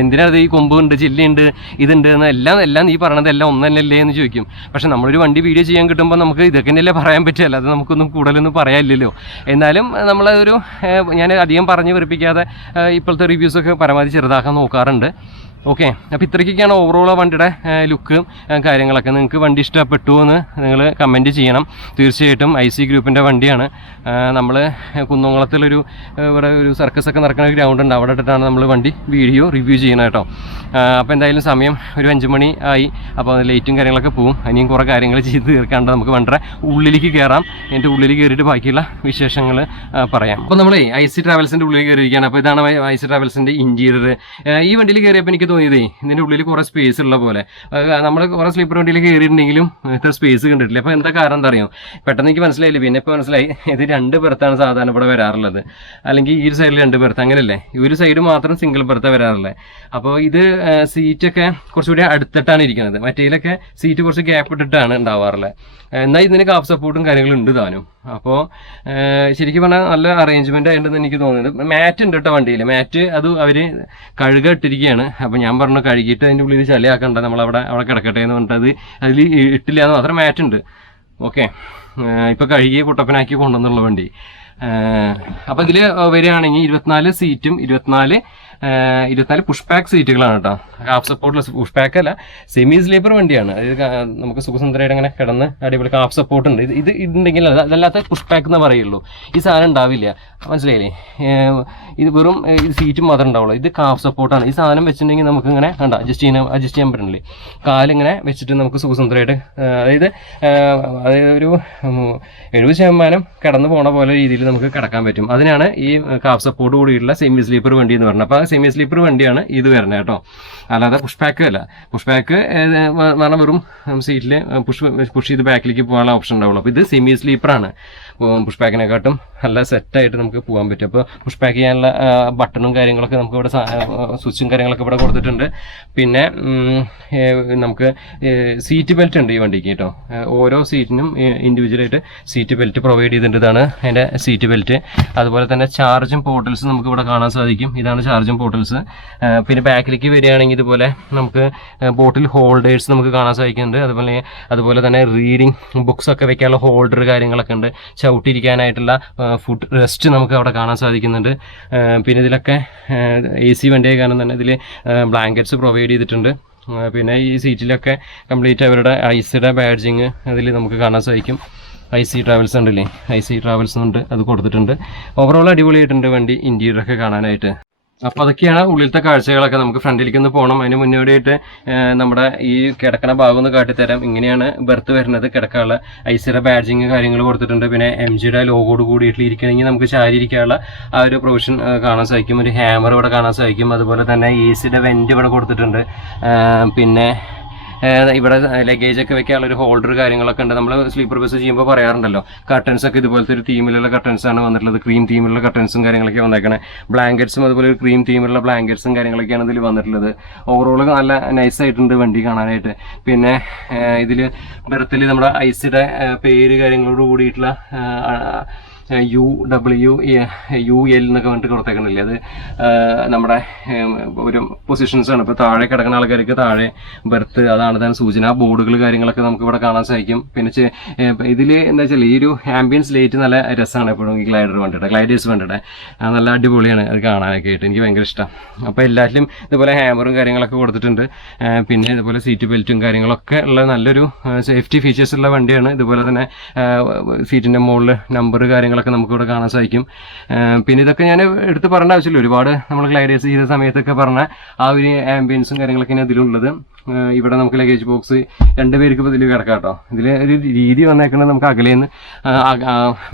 എന്തിനാണ് ഈ കൊമ്പുണ്ട്, ചില്ലുണ്ട്, ഇതുണ്ട് എന്ന് എല്ലാം ഈ പറയണത് എല്ലാം ഒന്ന് തന്നെയല്ലേ എന്ന് ചോദിക്കും. പക്ഷെ നമ്മളൊരു വണ്ടി വീഡിയോ ചെയ്യാൻ കിട്ടുമ്പോൾ നമുക്ക് ഇതൊക്കെ തന്നെയല്ലേ പറയാൻ പറ്റില്ല. അത് നമുക്കൊന്നും കൂടുതലൊന്നും പറയാനില്ലല്ലോ. എന്നാലും നമ്മളൊരു ഞാൻ അധികം പറഞ്ഞ് വെറുപ്പിക്കാതെ ഇപ്പോഴത്തെ റിവ്യൂസൊക്കെ പരമാവധി ചെറുതാക്കാൻ നോക്കാറുണ്ട്. ഓക്കെ, അപ്പോൾ ഇത്രയ്ക്കൊക്കെയാണ് ഓവറോൾ വണ്ടിയുടെ ലുക്കും കാര്യങ്ങളൊക്കെ. നിങ്ങൾക്ക് വണ്ടി ഇഷ്ടപ്പെട്ടു എന്ന് നിങ്ങൾ കമൻറ്റ് ചെയ്യണം. തീർച്ചയായിട്ടും IC ഗ്രൂപ്പിൻ്റെ വണ്ടിയാണ്. നമ്മൾ കുന്നംകുളത്തിലൊരു ഇവിടെ ഒരു സർക്കസൊക്കെ നടക്കുന്ന ഒരു ഗ്രൗണ്ട് ഉണ്ട്. അവിടെ ഇട്ടിട്ടാണ് നമ്മൾ വണ്ടി വീഡിയോ റിവ്യൂ ചെയ്യണം കേട്ടോ. അപ്പോൾ എന്തായാലും സമയം ഒരു 5 മണി ആയി. അപ്പോൾ ലൈറ്റും കാര്യങ്ങളൊക്കെ പോവും. ഇനിയും കുറേ കാര്യങ്ങൾ ചെയ്ത് തീർക്കാണ്ട് നമുക്ക് വണ്ടിയുടെ ഉള്ളിലേക്ക് കയറാം. എൻ്റെ ഉള്ളിൽ കയറിയിട്ട് ബാക്കിയുള്ള വിശേഷങ്ങൾ പറയാം. അപ്പോൾ നമ്മൾ IC ട്രാവൽസിൻ്റെ ഉള്ളിൽ കയറിയിരിക്കുകയാണ്. അപ്പോൾ ഇതാണ് IC ട്രാവൽസിൻ്റെ ഇൻറ്റീരിയർ. ഈ വണ്ടിയിൽ കയറിയപ്പോൾ എനിക്ക് തോന്നിയതേ ഇതിൻ്റെ ഉള്ളിൽ കുറേ സ്പേസ് ഉള്ള പോലെ. നമ്മൾ കുറേ സ്ലീപ്പർ വണ്ടിയിൽ കയറിയിട്ടുണ്ടെങ്കിലും ഇത്ര സ്പേസ് കണ്ടിട്ടില്ല. അപ്പോൾ എന്താ കാരണം എന്താ അറിയാം, പെട്ടെന്ന് എനിക്ക് മനസ്സിലായില്ല. പിന്നെ ഇപ്പോൾ മനസ്സിലായി, ഇത് 2 ബെർത്താണ് സാധാരണ ഇവിടെ വരാറുള്ളത്. അല്ലെങ്കിൽ ഈ ഒരു സൈഡിൽ 2 ബെർത്ത്, അങ്ങനെയല്ലേ. ഈ ഒരു സൈഡ് മാത്രം സിംഗിൾ ബെർത്താണ് വരാറുള്ളത്. അപ്പോൾ ഇത് സീറ്റൊക്കെ കുറച്ചുകൂടി അടുത്തിട്ടാണ് ഇരിക്കുന്നത്. മറ്റേതിലൊക്കെ സീറ്റ് കുറച്ച് ഗ്യാപ്പ് ഇട്ടിട്ടാണ് ഉണ്ടാവാറുള്ളത്. എന്നാൽ ഇതിന് കാഫ് സപ്പോർട്ടും കാര്യങ്ങളും ഉണ്ട് താനും. അപ്പോൾ ശരിക്കും പറഞ്ഞാൽ നല്ല അറേഞ്ച്മെൻ്റ് ആയിട്ടുണ്ടെന്ന് എനിക്ക് തോന്നുന്നത്. മാറ്റ് ഉണ്ട് കേട്ടോ വണ്ടിയിൽ. മാറ്റ് അത് അവർ കഴുക ഇട്ടിരിക്കുകയാണ്. അപ്പോൾ ഞാൻ പറഞ്ഞു, കഴുകിയിട്ട് അതിൻ്റെ ഉള്ളിൽ ചളിയാക്കണ്ട, നമ്മളവിടെ കിടക്കട്ടെ എന്ന് പറഞ്ഞിട്ട് അതിൽ ഇട്ടില്ല എന്ന് മാത്രം മാറ്റ് ഉണ്ട്. ഓക്കെ, ഇപ്പോൾ കഴുകി കുട്ടപ്പനാക്കി കൊണ്ടുവന്നുള്ള വണ്ടി. അപ്പോൾ ഇതിൽ വരികയാണെങ്കിൽ 24 സീറ്റും 24 പുഷ് പാക്ക് സീറ്റുകളാണ് കേട്ടോ. ഹാഫ് സപ്പോർട്ടുള്ള പുഷ് പാക്ക് അല്ല, സെമി സ്ലീപ്പർ വണ്ടിയാണ്. അതായത് നമുക്ക് സുഖസുന്ദരമായിട്ട് അങ്ങനെ കിടന്ന് അടിപൊളി ഹാഫ് സപ്പോർട്ട് ഉണ്ട്. ഇത് ഇതുണ്ടെങ്കിൽ അതല്ലാത്ത പുഷ് പാക്ക് എന്ന് പറയുള്ളൂ. ഈ സാധനം ഉണ്ടാവില്ല, മനസ്സിലായില്ലേ. ഇത് വെറും ഇത് സീറ്റും മാത്രമേ ഉണ്ടാവുള്ളൂ. ഇത് ഹാഫ് സപ്പോർട്ടാണ്. ഈ സാധനം വെച്ചിട്ടുണ്ടെങ്കിൽ നമുക്ക് ഇങ്ങനെ അഡ്ജസ്റ്റ് ചെയ്യാൻ പറ്റുന്നില്ലേ. കാലിങ്ങനെ വെച്ചിട്ട് നമുക്ക് സുഖസുന്ദരമായിട്ട്, അതായത് ഒരു 70% കിടന്നു പോണ പോലെ രീതിയിൽ നമുക്ക് കിടക്കാൻ പറ്റും. അതിനാണ് ഈ ഹാഫ് സപ്പോർട്ട് കൂടിയുള്ള സെമി സ്ലീപ്പർ വണ്ടി എന്ന് പറഞ്ഞത്. അപ്പോൾ സെമി സ്ലീപ്പർ വണ്ടിയാണ് ഇത് വരുന്നത് കേട്ടോ. അല്ലാതെ പുഷ് പാക്ക് അല്ല. പുഷ് പാക്ക് പറഞ്ഞാൽ വെറും സീറ്റിൽ പുഷ് ചെയ്ത് ബാക്കിലേക്ക് പോകാനുള്ള ഓപ്ഷൻ ഉണ്ടാവുള്ളൂ. അപ്പോൾ ഇത് സെമി സ്ലീപ്പറാണ്. പുഷ് പാക്കിനെക്കാട്ടും നല്ല സെറ്റായിട്ട് നമുക്ക് പോകാൻ പറ്റും. അപ്പോൾ പുഷ് പാക്ക് ചെയ്യാനുള്ള ബട്ടണും കാര്യങ്ങളൊക്കെ നമുക്ക് ഇവിടെ സ്വിച്ചും കാര്യങ്ങളൊക്കെ ഇവിടെ കൊടുത്തിട്ടുണ്ട്. പിന്നെ നമുക്ക് സീറ്റ് ബെൽറ്റ് ഉണ്ട് ഈ വണ്ടിക്ക് കേട്ടോ. ഓരോ സീറ്റിനും ഇൻഡിവിജ്വലായിട്ട് സീറ്റ് ബെൽറ്റ് പ്രൊവൈഡ് ചെയ്തിട്ടുണ്ട്. ഇതാണ് അതിൻ്റെ സീറ്റ് ബെൽറ്റ്. അതുപോലെ തന്നെ ചാർജിങ് പോർട്ടൽസ് നമുക്ക് ഇവിടെ കാണാൻ സാധിക്കും. ഇതാണ് ചാർജിങ് പോർട്ടൽസ്. പിന്നെ ബാക്കിലേക്ക് വരികയാണെങ്കിൽ ഇതുപോലെ നമുക്ക് ബോട്ടിൽ ഹോൾഡേഴ്സ് നമുക്ക് കാണാൻ സാധിക്കുന്നുണ്ട്. അതുപോലെ തന്നെ റീഡിങ് ബുക്സ് ഒക്കെ വെക്കാനുള്ള ഹോൾഡർ കാര്യങ്ങളൊക്കെ ഉണ്ട്. ചവിട്ടിരിക്കാനായിട്ടുള്ള ഫുഡ് റെസ്റ്റ് നമുക്ക് അവിടെ കാണാൻ സാധിക്കുന്നുണ്ട്. പിന്നെ ഇതിലൊക്കെ AC വണ്ടിയായി കാരണം തന്നെ ഇതിൽ ബ്ലാങ്കറ്റ്സ് പ്രൊവൈഡ് ചെയ്തിട്ടുണ്ട്. പിന്നെ ഈ സീറ്റിലൊക്കെ കംപ്ലീറ്റ് അവരുടെ ഐസിയുടെ ബാഡ്ജിങ് അതിൽ നമുക്ക് കാണാൻ സാധിക്കും. IC ട്രാവൽസ് ഉണ്ടല്ലേ, IC ട്രാവൽസ് ഉണ്ട്, അത് കൊടുത്തിട്ടുണ്ട്. ഓവറോൾ അടിപൊളിയായിട്ടുണ്ട് വണ്ടി ഇൻറ്റീരിയറൊക്കെ കാണാനായിട്ട്. അപ്പോൾ അതൊക്കെയാണ് ഉള്ളിലത്തെ കാഴ്ചകളൊക്കെ. നമുക്ക് ഫ്രണ്ടിലേക്ക് ഒന്ന് പോകണം. അതിന് മുന്നോടിയായിട്ട് നമ്മുടെ ഈ കിടക്കണ ഭാഗം ഒന്ന് കാട്ടിത്തരാം. ഇങ്ങനെയാണ് ബെർത്ത് വരുന്നത്. കിടക്കാനുള്ള ഐസിയുടെ ബാഡ്ജിങ് കാര്യങ്ങൾ കൊടുത്തിട്ടുണ്ട്. പിന്നെ MGയുടെ ലോഗോട് കൂടിയിട്ട് ഇരിക്കണമെങ്കിൽ നമുക്ക് ചാരി ഇരിക്കാനുള്ള ആ ഒരു പ്രൊവിഷൻ കാണാൻ സാധിക്കും. ഒരു ഹാമർ ഇവിടെ കാണാൻ സാധിക്കും. അതുപോലെ തന്നെ AC യുടെ വെൻറ്റ് ഇവിടെ കൊടുത്തിട്ടുണ്ട്. പിന്നെ ഇവിടെ ലഗേജൊക്കെ വെക്കാനുള്ള ഒരു ഹോൾഡർ കാര്യങ്ങളൊക്കെ ഉണ്ട്. നമ്മൾ സ്ലീപ്പർ ബസ് ചെയ്യുമ്പോൾ പറയാറുണ്ടല്ലോ, കർട്ടൻസ് ഒക്കെ ഇതുപോലത്തെ ഒരു തീമിലുള്ള കർട്ടൻസ് ആണ് വന്നിട്ടുള്ളത്. ക്രീം തീമിലുള്ള കർട്ടൻസും കാര്യങ്ങളൊക്കെ വന്നേക്കണേ. ബ്ലാങ്കറ്റ്സും അതുപോലെ ഒരു ക്രീം തീമിലുള്ള ബ്ലാങ്കറ്റ്സും കാര്യങ്ങളൊക്കെയാണ് ഇതിൽ വന്നിട്ടുള്ളത്. ഓവറോൾ നല്ല നൈസായിട്ടുണ്ട് വണ്ടി കാണാനായിട്ട്. പിന്നെ ഇതിൽ ബെർത്തിൽ നമ്മുടെ ഐസിയുടെ പേര് കാര്യങ്ങളോട് കൂടിയിട്ടുള്ള UWUL എന്നൊക്കെ പറഞ്ഞിട്ട് കൊടുത്തേക്കണില്ലേ, അത് നമ്മുടെ ഒരു പൊസിഷൻസ് ആണ്. ഇപ്പോൾ താഴെ കിടക്കുന്ന ആൾക്കാർക്ക് താഴെ ബെർത്ത്, അതാണ് തന്നെ സൂചന. ആ ബോർഡുകൾ കാര്യങ്ങളൊക്കെ നമുക്ക് ഇവിടെ കാണാൻ സാധിക്കും. പിന്നെ ഇതിൽ എന്താ വെച്ചാൽ ഈ ഒരു ആംബിയൻസ് ലൈറ്റ് നല്ല രസമാണ് എപ്പോഴും ഈ ഗ്ലൈഡേഴ്സ് വണ്ടിയുടെ നല്ല അടിപൊളിയാണ് അത് കാണാനൊക്കെ ആയിട്ട്. എനിക്ക് ഭയങ്കര ഇഷ്ടം. അപ്പോൾ എല്ലാറ്റിലും ഇതുപോലെ ഹാമറും കാര്യങ്ങളൊക്കെ കൊടുത്തിട്ടുണ്ട്. പിന്നെ ഇതുപോലെ സീറ്റ് ബെൽറ്റും കാര്യങ്ങളൊക്കെ ഉള്ള നല്ലൊരു സേഫ്റ്റി ഫീച്ചേഴ്സ് ഉള്ള വണ്ടിയാണ്. ഇതുപോലെ തന്നെ സീറ്റിൻ്റെ മുകളിൽ നമ്പർ കാര്യങ്ങളൊക്കെ നമുക്കിവിടെ കാണാൻ സാധിക്കും. പിന്നെ ഇതൊക്കെ ഞാൻ എടുത്ത് പറയേണ്ട ആവശ്യമില്ല, ഒരുപാട് നമ്മൾ ഗ്ലൈഡേഴ്സ് ചെയ്ത സമയത്തൊക്കെ പറഞ്ഞ ആ ഒരു ആംബിയൻസും കാര്യങ്ങളൊക്കെയാണ് ഇതിലുള്ളത്. ഇവിടെ നമുക്ക് ലഗേജ് ബോക്സ് 2 പേർക്ക് ഇപ്പോൾ ഇതിൽ കിടക്കാം കേട്ടോ. ഇതിൽ ഒരു രീതി വന്നേക്കുന്നത് നമുക്ക് അകലേന്ന്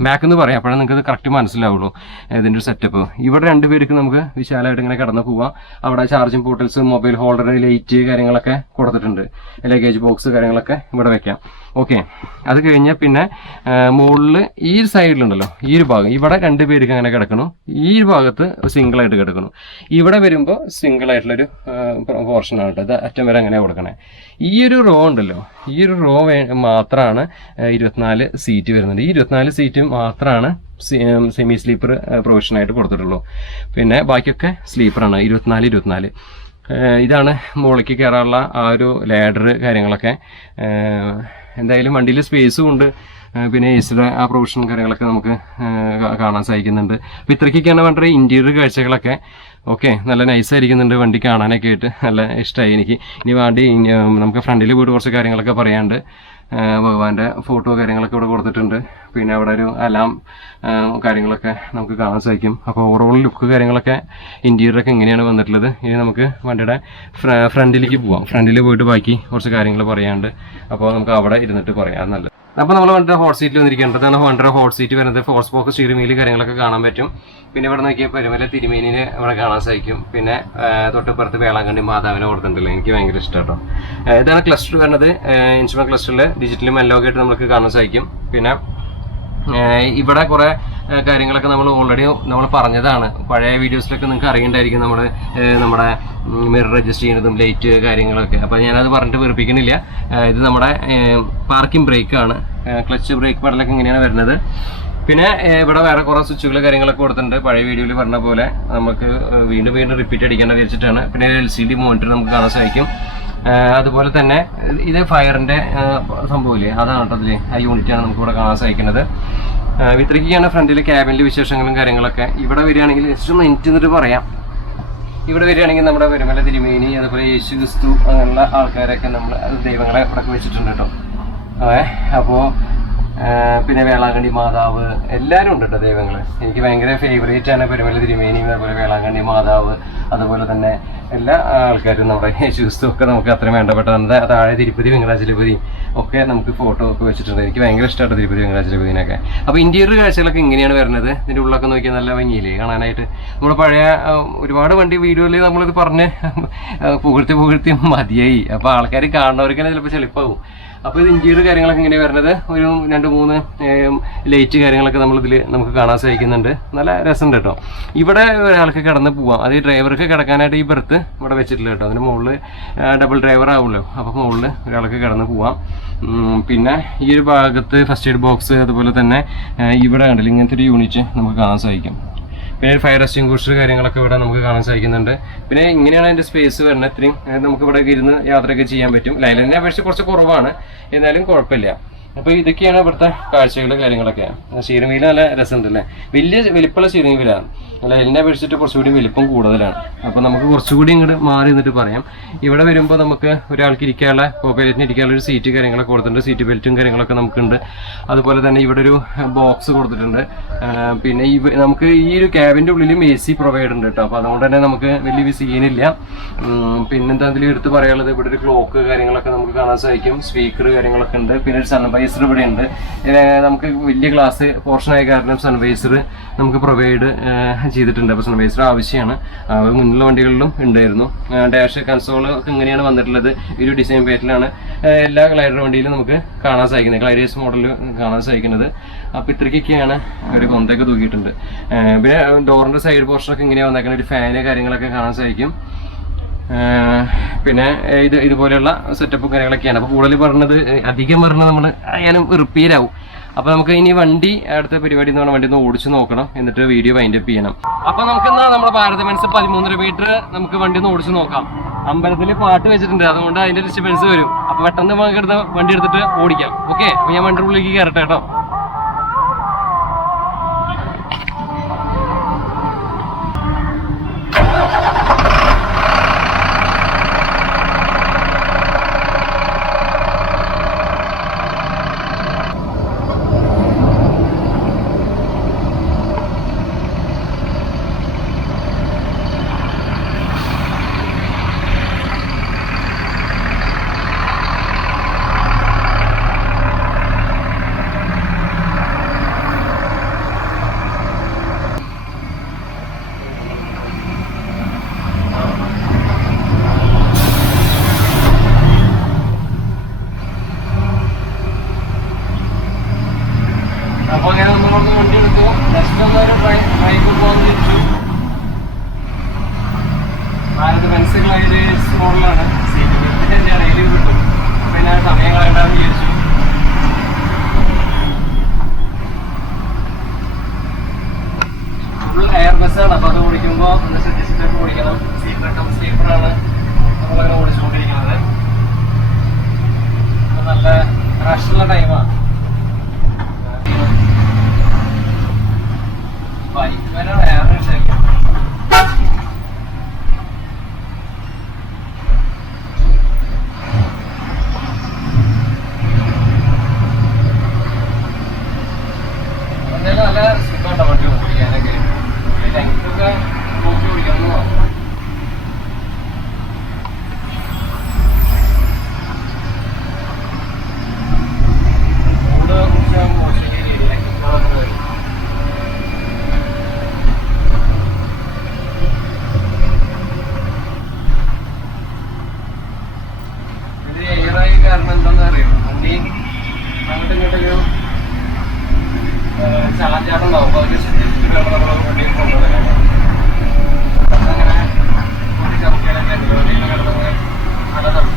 ബാക്ക് എന്ന് പറയാം, അപ്പോഴാണ് നിങ്ങൾക്ക് കറക്റ്റ് മനസ്സിലാവുള്ളൂ ഇതിൻ്റെ ഒരു സെറ്റപ്പ്. ഇവിടെ 2 പേർക്ക് നമുക്ക് വിശാലമായിട്ട് ഇങ്ങനെ കടന്നു പോവാം. അവിടെ charging portals, mobile holder, light കാര്യങ്ങളൊക്കെ കൊടുത്തിട്ടുണ്ട്. ലഗേജ് ബോക്സ് കാര്യങ്ങളൊക്കെ ഇവിടെ വെക്കാം. ഓക്കെ, അത് കഴിഞ്ഞാൽ പിന്നെ മുകളിൽ ഈ സൈഡിലുണ്ടല്ലോ, ഈ ഒരു ഭാഗം ഇവിടെ 2 പേർക്ക് അങ്ങനെ കിടക്കണം. ഈ ഭാഗത്ത് സിംഗിളായിട്ട് കിടക്കണം. ഇവിടെ വരുമ്പോൾ സിംഗിളായിട്ടുള്ളൊരു പോർഷനാണ് കേട്ടോ. ഇത് അറ്റം വരെ അങ്ങനെ കൊടുക്കണേ. ഈ ഒരു റോ ഉണ്ടല്ലോ, ഈ ഒരു റോ മാത്രമാണ് 24 സീറ്റ് വരുന്നുണ്ട്. ഈ 24 സീറ്റ് മാത്രമാണ് സെമി സ്ലീപ്പർ പ്രൊവിഷനായിട്ട് കൊടുത്തിട്ടുള്ളൂ. പിന്നെ ബാക്കിയൊക്കെ സ്ലീപ്പറാണ്. 24. ഇതാണ് മുകളിലേക്ക് കയറാനുള്ള ആ ഒരു ലാഡർ കാര്യങ്ങളൊക്കെ. എന്തായാലും വണ്ടിയിൽ സ്പേസും ഉണ്ട്. പിന്നെ എസിയുടെ ആ പ്രൊവിഷൻ കാര്യങ്ങളൊക്കെ നമുക്ക് കാണാൻ സാധിക്കുന്നുണ്ട്. അപ്പോൾ ഇത്രയ്ക്കൊക്കെയാണ് വണ്ടിയുടെ ഇൻറ്റീരിയർ കാഴ്ചകളൊക്കെ. ഓക്കെ, നല്ല നൈസായിരിക്കുന്നുണ്ട് വണ്ടി കാണാനൊക്കെ ആയിട്ട്. നല്ല ഇഷ്ടമായി എനിക്ക്. ഇനി വണ്ടി നമുക്ക് ഫ്രണ്ടിൽ പോയിട്ട് കുറച്ച് കാര്യങ്ങളൊക്കെ പറയാനുണ്ട്. ഭഗവാന്റെ ഫോട്ടോ കാര്യങ്ങളൊക്കെ ഇവിടെ കൊടുത്തിട്ടുണ്ട്. പിന്നെ അവിടെ ഒരു അലാം കാര്യങ്ങളൊക്കെ നമുക്ക് കാണാൻ സാധിക്കും. അപ്പോൾ ഓവറോൾ ലുക്ക് കാര്യങ്ങളൊക്കെ ഇൻറ്റീരിയറൊക്കെ ഇങ്ങനെയാണ് വന്നിട്ടുള്ളത്. ഇനി നമുക്ക് വണ്ടിയുടെ ഫ്രണ്ടിലേക്ക് പോവാം. ഫ്രണ്ടിൽ പോയിട്ട് ബാക്കി കുറച്ച് കാര്യങ്ങൾ പറയാനുണ്ട്. അപ്പോൾ നമുക്ക് അവിടെ ഇരുന്നിട്ട് പറയാം നല്ലത്. അപ്പോൾ നമ്മൾ വണ്ടിയുടെ ഹോട്ട് സീറ്റിൽ വന്നിരിക്കേണ്ടതാണ്. വണ്ടിയുടെ ഹോട്ട് സീറ്റ് വരുന്നത് 4 സ്പോക്ക് സ്റ്റീറിംഗ് വീല് കാര്യങ്ങളൊക്കെ കാണാൻ പറ്റും. പിന്നെ ഇവിടെ നോക്കിയാൽ പെരുമല തിരുമേനിനെ ഇവിടെ കാണാൻ സാധിക്കും. പിന്നെ തൊട്ടിപ്പുറത്ത് വേളാങ്കണ്ണി മാതാവിനെ കൊടുത്തിട്ടുണ്ടല്ലോ, എനിക്ക് ഭയങ്കര ഇഷ്ടം കേട്ടോ. ഇതാണ് ക്ലസ്റ്റർ വരുന്നത്. ഇൻസ്ട്രുമെന്റ് ക്ലസ്റ്ററിൽ ഡിജിറ്റലും അനലോഗായിട്ട് നമുക്ക് കാണാൻ സാധിക്കും. പിന്നെ ഇവിടെ കുറേ കാര്യങ്ങളൊക്കെ നമ്മൾ പറഞ്ഞതാണ്. പഴയ വീഡിയോസിലൊക്കെ നിങ്ങൾക്ക് അറിയണ്ടായിരിക്കും നമ്മുടെ മിറർ അഡ്ജസ്റ്റ് ചെയ്യുന്നതും ലൈറ്റ് കാര്യങ്ങളൊക്കെ. അപ്പോൾ ഞാനത് പറഞ്ഞിട്ട് വെറുപ്പിക്കണില്ല. ഇത് നമ്മുടെ പാർക്കിംഗ് ബ്രേക്കാണ്. ക്ലച്ച് ബ്രേക്ക് പെഡലൊക്കെ ഇങ്ങനെയാണ് വരുന്നത്. പിന്നെ ഇവിടെ വേറെ കുറേ സ്വിച്ചുകൾ കാര്യങ്ങളൊക്കെ കൊടുത്തിട്ടുണ്ട്. പഴയ വീഡിയോയിൽ പറഞ്ഞ പോലെ നമുക്ക് വീണ്ടും റിപ്പീറ്റ് അടിക്കേണ്ട വിചാരിച്ചിട്ടാണ്. പിന്നെ LCD മോണിറ്റർ നമുക്ക് കാണാൻ സാധിക്കും. അതുപോലെ തന്നെ ഇത് ഫയറിൻ്റെ സംഭവമില്ലേ, അതാണ് കേട്ടോ അതിൽ ആ യൂണിറ്റാണ് നമുക്ക് ഇവിടെ കാണാൻ സാധിക്കുന്നത്. ഇത്രയ്ക്കാണ് ഫ്രണ്ടിലെ ക്യാബിൻ്റെ വിശേഷങ്ങളും കാര്യങ്ങളൊക്കെ. ഇവിടെ വരികയാണെങ്കിൽ ജസ്റ്റ് ഒന്ന് എന്നിട്ട് പറയാം. ഇവിടെ വരികയാണെങ്കിൽ നമ്മുടെ പെരുമല തിരുമേനി, അതുപോലെ യേശു ക്രിസ്തു അങ്ങനെയുള്ള ആൾക്കാരൊക്കെ നമ്മൾ ദൈവങ്ങളെ ഇവിടെ വെച്ചിട്ടുണ്ട് കേട്ടോ. അപ്പോൾ പിന്നെ വേളാങ്കണ്ണി മാതാവ് എല്ലാവരും ഉണ്ട് കേട്ടോ ദൈവങ്ങൾ. എനിക്ക് ഭയങ്കര ഫേവറേറ്റ് ആണ് പെരുമല തിരുമേനി, അതുപോലെ വേളാങ്കണ്ണി മാതാവ്, അതുപോലെ തന്നെ എല്ലാ ആൾക്കാരും നമ്മുടെ യേശു ക്രിസ്തു ഒക്കെ നമുക്ക് അത്രയും വേണ്ടപ്പെട്ടതാണ്. താഴെ തിരുപ്പതി വെങ്കടാചലപതി ഒക്കെ നമുക്ക് ഫോട്ടോ ഒക്കെ വെച്ചിട്ടുണ്ട്. എനിക്ക് ഭയങ്കര ഇഷ്ടമാണ് തിരുപ്പതി വെങ്കടാചലപതിനൊക്കെ. അപ്പോൾ ഇൻറ്റീരിയർ കാഴ്ചകളൊക്കെ ഇങ്ങനെയാണ് വരുന്നത്. ഇതിൻ്റെ ഉള്ളൊക്കെ നോക്കിയാൽ നല്ല ഭംഗിയില്ലേ കാണാനായിട്ട്. നമ്മൾ പഴയ ഒരുപാട് വണ്ടി വീഡിയോയിൽ നമ്മളിത് പറഞ്ഞ് പുകഴ്ത്തി മതിയായി. അപ്പോൾ ആൾക്കാർ കാണുന്നവർക്ക് തന്നെ ചിലപ്പോൾ ചെളിപ്പാവും. അപ്പോൾ ഇത് ഇൻറ്റീരിയർ കാര്യങ്ങളൊക്കെ ഇങ്ങനെ വരുന്നത്. ഒരു 2-3 ലൈറ്റ് കാര്യങ്ങളൊക്കെ നമുക്ക് കാണാൻ സാധിക്കുന്നുണ്ട്. നല്ല രസമുണ്ട് കേട്ടോ. ഇവിടെ ഒരാൾക്ക് കിടന്ന് പോവാം. അത് ഡ്രൈവർക്ക് കിടക്കാനായിട്ട് ഈ ബെർത്ത് ഇവിടെ വെച്ചിട്ടില്ല കേട്ടോ. അതിന് മുകളിൽ ഡബിൾ ഡ്രൈവർ ആവുമല്ലോ, അപ്പോൾ മുകളിൽ ഒരാൾക്ക് കിടന്ന് പോവാം. പിന്നെ ഈ ഒരു ഭാഗത്ത് ഫസ്റ്റ് എയ്ഡ് ബോക്സ്, അതുപോലെ തന്നെ ഇവിടെ കണ്ടില്ല ഇങ്ങനത്തെ ഒരു യൂണിറ്റ് നമുക്ക് കാണാൻ സാധിക്കും. പിന്നെ ഒരു ഫയർ എക്സ്റ്റിംഗ്വിഷർ കാര്യങ്ങളൊക്കെ ഇവിടെ നമുക്ക് കാണാൻ സാധിക്കുന്നുണ്ട്. പിന്നെ ഇങ്ങനെയാണ് അതിൻ്റെ സ്പേസ് വരുന്നത്. ഇത്രയും നമുക്ക് ഇവിടെ ഇരുന്ന് യാത്രയൊക്കെ ചെയ്യാൻ പറ്റും. ലൈലനെ അപേക്ഷിച്ച് കുറച്ച് കുറവാണ്, എന്നാലും കുഴപ്പമില്ല. അപ്പോൾ ഇതൊക്കെയാണ് ഇവിടുത്തെ കാഴ്ചകൾ കാര്യങ്ങളൊക്കെ. സ്റ്റിയറിംഗ് വീല് നല്ല രസമുണ്ടല്ലേ, വലിയ വലിപ്പമുള്ള സ്റ്റിയറിംഗ് വീലാണ്. ലൈലിനെ അപേക്ഷിച്ചിട്ട് കുറച്ചുകൂടി വലിപ്പം കൂടുതലാണ്. അപ്പോൾ നമുക്ക് കുറച്ചുകൂടി ഇങ്ങോട്ട് മാറി നിന്നിട്ട് പറയാം. ഇവിടെ വരുമ്പോൾ നമുക്ക് ഒരാൾക്ക് ഇരിക്കാനുള്ള കോപ്പൈലറ്റിന് ഇരിക്കാനുള്ള ഒരു സീറ്റ് കാര്യങ്ങളൊക്കെ കൊടുത്തിട്ടുണ്ട്. സീറ്റ് ബെൽറ്റും കാര്യങ്ങളൊക്കെ നമുക്കുണ്ട്. അതുപോലെ തന്നെ ഇവിടെ ഒരു ബോക്സ് കൊടുത്തിട്ടുണ്ട്. പിന്നെ നമുക്ക് ഈ ഒരു ക്യാബിൻ്റെ ഉള്ളിലും AC പ്രൊവൈഡ് ഉണ്ട് കേട്ടോ. അപ്പോൾ അതുകൊണ്ട് തന്നെ നമുക്ക് വലിയ സീനില്ല. പിന്നെന്താ അതിൽ എടുത്ത് പറയാനുള്ളത്, ഇവിടെ ഒരു ക്ലോക്ക് കാര്യങ്ങളൊക്കെ നമുക്ക് കാണാൻ സാധിക്കും. സ്പീക്കർ കാര്യങ്ങളൊക്കെ ഉണ്ട്. പിന്നെ ഒരു സൺ സൺവൈസർ ഇവിടെ ഉണ്ട്. നമുക്ക് വലിയ ഗ്ലാസ് പോർഷൻ ആയ കാരണം സൺവൈസർ നമുക്ക് പ്രൊവൈഡ് ചെയ്തിട്ടുണ്ട്. അപ്പോൾ സൺവൈസർ ആവശ്യമാണ്. മുന്നിലുള്ള വണ്ടികളിലും ഉണ്ടായിരുന്നു. ഡാഷ് കൺസോൾ ഒക്കെ ഇങ്ങനെയാണ് വന്നിട്ടുള്ളത്. ഒരു ഡിസൈൻ പേറ്റിലാണ് എല്ലാ ഗ്ലൈഡർ വണ്ടിയിലും നമുക്ക് കാണാൻ സാധിക്കുന്നത്, ഗ്ലൈഡേഴ്സ് മോഡലിൽ കാണാൻ സാധിക്കുന്നത്. അപ്പോൾ ഇത്രയ്ക്കൊക്കെയാണ് ഒരു കൊന്തയൊക്കെ തൂക്കിയിട്ടുണ്ട്. പിന്നെ ഡോറിൻ്റെ സൈഡ് പോർഷനൊക്കെ ഇങ്ങനെയാണ് വന്നേക്കുന്നത്. ഒരു ഫാന് കാര്യങ്ങളൊക്കെ കാണാൻ സാധിക്കും. പിന്നെ ഇതുപോലെയുള്ള സെറ്റപ്പും കാര്യങ്ങളൊക്കെയാണ്. അപ്പോൾ കൂടുതൽ പറഞ്ഞത് അധികം പറഞ്ഞത് നമ്മൾ ഞാനും റിപ്പീറ്റാവും. അപ്പോൾ നമുക്ക് ഇനി വണ്ടി അടുത്ത പരിപാടി എന്ന് പറഞ്ഞാൽ വണ്ടി ഒന്ന് ഓടിച്ച് നോക്കണം, എന്നിട്ട് വീഡിയോ വൈൻഡപ്പ് ചെയ്യണം. അപ്പോൾ നമുക്കെന്നാ നമ്മുടെ ഭാരത് ബെൻസ് 13 മീറ്റർ നമുക്ക് വണ്ടി ഒന്ന് ഓടിച്ച് നോക്കാം. അമ്പലത്തിൽ പാട്ട് വെച്ചിട്ടുണ്ട്, അതുകൊണ്ട് അതിൻ്റെ ഡിസ്റ്റർബൻസ് വരും. അപ്പോൾ പെട്ടെന്ന് നമുക്ക് വണ്ടി എടുത്തിട്ട് ഓടിക്കാം. ഓക്കെ, അപ്പോൾ ഞാൻ വണ്ടിയുടെ ഉള്ളിലേക്ക് കയറട്ടെ കേട്ടോ. അപ്പോൾ അങ്ങനെ നമ്മളൊന്ന് വണ്ടി എടുത്തു. നെക്സ്റ്റ് ഒന്നൊരു ഡ്രൈവ് പോകാൻ തിരിച്ചു. ഭാരത് ബെൻസ് ഗ്ലൈഡേഴ്സ് മോഡലാണ്. സീറ്റ് ബെൽറ്റിൻ്റെ എൻ്റെ ഇടയിൽ വിട്ടു. പിന്നെ സമയം കളയണ്ടാന്ന് വിചാരിച്ചു. ഫുൾ എയർ ബസ്സാണ്. അപ്പോൾ അത് ഓടിക്കുമ്പോൾ ഒന്ന് ശ്രദ്ധിച്ചിട്ടൊക്കെ ഓടിക്കണം. സീറ്റൊക്കെ സ്ലീപ്പറാണ് നമ്മളങ്ങനെ ഓടിച്ചുകൊണ്ടിരിക്കുന്നത്. നല്ല റഷുള്ള ടൈമാണ്. ബൈക്ക് വരെ വേറെ ശരിക്കും എന്തായാലും നല്ല സുഖമുണ്ടോ വണ്ടി ഓടിക്കാനൊക്കെ. ലെങ്ത്തൊക്കെ നോക്കി ഓടിക്കണം. കാരണം എന്താണെന്ന് അറിയാം, വണ്ടി അങ്ങോട്ടും ഇങ്ങോട്ടൊരു ചാഞ്ചാടുണ്ടാവും. അപ്പോൾ അതൊക്കെ ശ്രദ്ധിച്ചിട്ട് വേണം നമ്മൾ വണ്ടിയിൽ കൊണ്ടുപോകാൻ. അങ്ങനെ ഒരു ചർച്ചയിലൊക്കെ വണ്ടിയിൽ കിടന്നത് നല്ലതാണ്.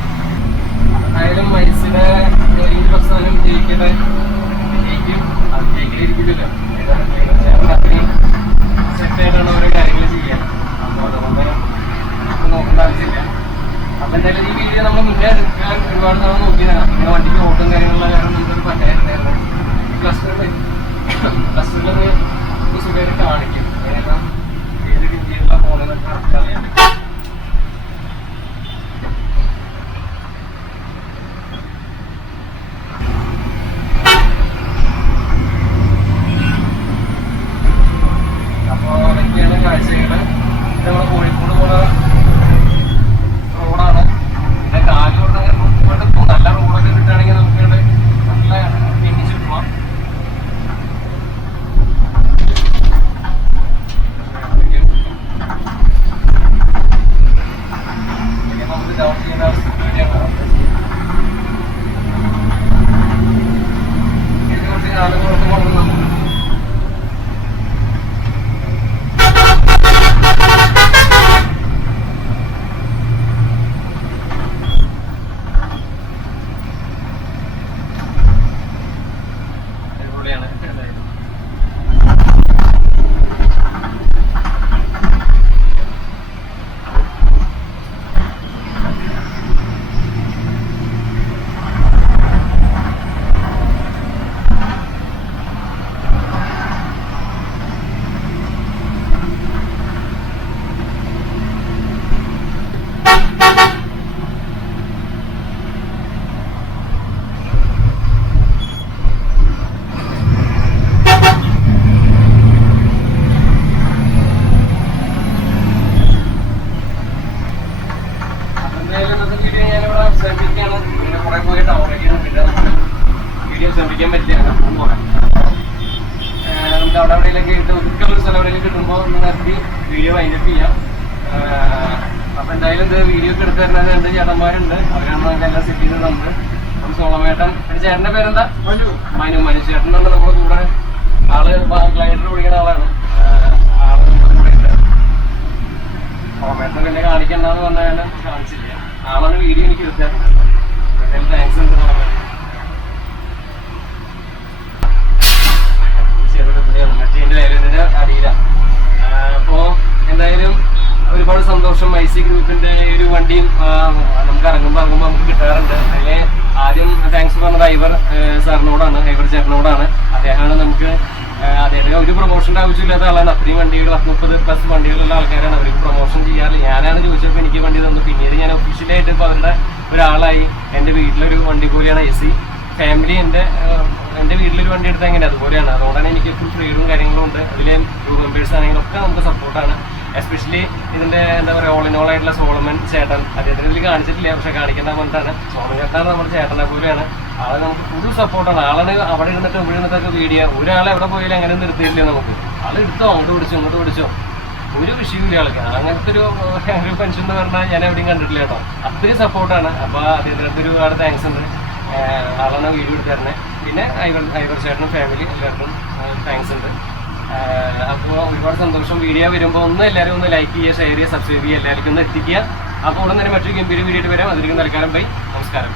എന്തായാലും മൈസിനെ 20% ജയിക്കും. അത് ജയിക്കലിരിക്കില്ലല്ലോ. അത്രയും സെറ്റായിട്ടാണ് ഓരോ കാര്യങ്ങൾ ചെയ്യാൻ. അപ്പോൾ അതുകൊണ്ട് നോക്കേണ്ട ആവശ്യമില്ല. അപ്പം എന്തായാലും ഈ വീഡിയോ നമ്മൾ മുന്നേ എടുക്കാൻ ഒരുപാട് നാൾ നോക്കിയതാണ്. പിന്നെ വണ്ടിക്ക് ഓട്ടും കാര്യങ്ങളുള്ള കാരണം നമുക്കൊരു പറ്റായിരുന്നായിരുന്നു. ക്ലസ്റ്ററിലത് സുഖമായിട്ട് കാണിക്കും. ഏതാ ഏത് രീതിയിലുള്ള ഫോണുകളൊക്കെ കറക്റ്റ് അറിയാൻ പറ്റും. അപ്പോൾ അതൊക്കെയാണ് കാഴ്ചകൾ. ഇത് നമ്മുടെ കോഴിക്കോട് പോകുന്ന റോഡാണ്. പിടിക്കാൻ പറ്റില്ല. നമുക്ക് അവിടെ എവിടെയെങ്കിലൊക്കെ ഒതുക്കുള്ള സ്ഥലം എവിടെയെങ്കിലും കിട്ടുമ്പോൾ ഒന്ന് നിർത്തി വീഡിയോ വൈൻഡപ്പ് ചെയ്യാം. അപ്പൊ എന്തായാലും ഇത് വീഡിയോ ഒക്കെ എടുത്തു തരുന്നത് 2 ചേട്ടന്മാരുണ്ട്. അവരാണ് നമുക്ക് എല്ലാം സെറ്റ് ചെയ്ത് തന്നത്. അപ്പം സോളമേട്ടൻ, ഒരു ചേട്ടന്റെ പേരെന്താ? മനു ചേട്ടൻ തന്നെ നമ്മുടെ കൂടെ. ആള് ഗ്ലൈഡർ ഓടിക്കുന്ന ആളാണ്. ആള് നമ്മുടെ കൂടെ ഉണ്ട്. സോളമേട്ടനെ പിന്നെ കാണിക്കണ്ടെന്ന് പറഞ്ഞാലും കാണിച്ചില്ല. ആളാണ് വീഡിയോ എനിക്ക് എടുത്തു തരുന്നത്. താങ്ക്സ് ഉണ്ട്. അടിയില്ല. അപ്പോ എന്തായാലും ഒരുപാട് സന്തോഷം. IC ഗ്രൂപ്പിന്റെ ഒരു വണ്ടിയും നമുക്ക് ഇറങ്ങുമ്പോൾ നമുക്ക് കിട്ടാറുണ്ട്. അതിലെ ആദ്യം താങ്ക്സ് പറഞ്ഞത് ഐവർ സാറിനോടാണ്, ഐവർ ചേട്ടനോടാണ്. അദ്ദേഹമാണ് നമുക്ക് അദ്ദേഹത്തിന് ഒരു പ്രൊമോഷൻ്റെ ആവശ്യമില്ലാത്ത ആളാണ്. അത്രയും വണ്ടികൾ 30+ വണ്ടികളുള്ള ആൾക്കാരാണ്. അവർക്ക് പ്രൊമോഷൻ ചെയ്യാറില്ല. ഞാനാണ് ചോദിച്ചപ്പോൾ എനിക്ക് വണ്ടി തന്നു. പിന്നീട് ഞാൻ ഒഫീഷ്യലായിട്ട് ഇപ്പോൾ അവരുടെ ഒരാളായി. എൻ്റെ വീട്ടിലൊരു വണ്ടി പോലെയാണ് IC. ഫാമിലി എൻ്റെ വീട്ടിലൊരു വണ്ടി എടുത്താൽ എങ്ങനെ അതുപോലെയാണ്. അതുകൊണ്ടാണ് എനിക്ക് ഫുൾ ഫ്രീഡും കാര്യങ്ങളും ഉണ്ട്. അതിലെ ഗ്രൂപ്പ് മെമ്പേഴ്സ് ആണെങ്കിലും ഒക്കെ നമുക്ക് സപ്പോർട്ടാണ്. എസ്പെഷ്യലി ഇതിൻ്റെ എന്താ പറയുക, ഓൾ ഇൻ ഓൾ ആയിട്ടുള്ള സോളമൻ ചേട്ടൻ. അദ്ദേഹത്തിന് ഇതിൽ കാണിച്ചിട്ടില്ല, പക്ഷെ കാണിക്കേണ്ട പറഞ്ഞിട്ടാണ്. സോളമൻ ചേട്ടനാണ് നമ്മുടെ ചേട്ടനെ പോലെയാണ്. ആളെ നമുക്ക് ഫുൾ സപ്പോർട്ടാണ്. ആളാണ് അവിടെ ഇരുന്നിട്ട് ഇവിടെ ഇരുന്നിട്ടൊക്കെ വീഡിയോ. ഒരാളെ എവിടെ പോയാലും അങ്ങനെ നിർത്തിയില്ല നമുക്ക്. ആൾ എടുത്തോ, അങ്ങോട്ട് പിടിച്ചോ ഇങ്ങോട്ട് പിടിച്ചോ, ഒരു വിഷയമില്ല ആൾക്ക്. അങ്ങനത്തെ ഒരു പെൻഷൻ എന്ന് പറഞ്ഞാൽ ഞാൻ എവിടെയും കണ്ടിട്ടില്ല കേട്ടോ. അത്രയും സപ്പോർട്ടാണ്. അപ്പോൾ അദ്ദേഹത്തിനടുത്ത് ഒരുപാട് താങ്ക്സ് ഉണ്ട്. ആളാണ് വീഡിയോ എടുത്ത് തരുന്നത്. പിന്നെ ഐവർ ചേട്ടനും ഫാമിലി എല്ലാവർക്കും താങ്ക്സ് ഉണ്ട്. അപ്പോൾ ഒരുപാട് സന്തോഷം. വീഡിയോ വരുമ്പോൾ എല്ലാവരും ഒന്ന് ലൈക്ക് ചെയ്യുക, ഷെയർ ചെയ്യുക, സബ്സ്ക്രൈബ് ചെയ്യുക, എല്ലാവർക്കും ഒന്ന് എത്തിക്കുക. അപ്പോൾ ഉടൻ തന്നെ മറ്റൊരു ഗംഭീര വീഡിയോ ആയിട്ട് വരാം. അതിലേക്ക് തൽക്കാലം ബൈ, നമസ്കാരം.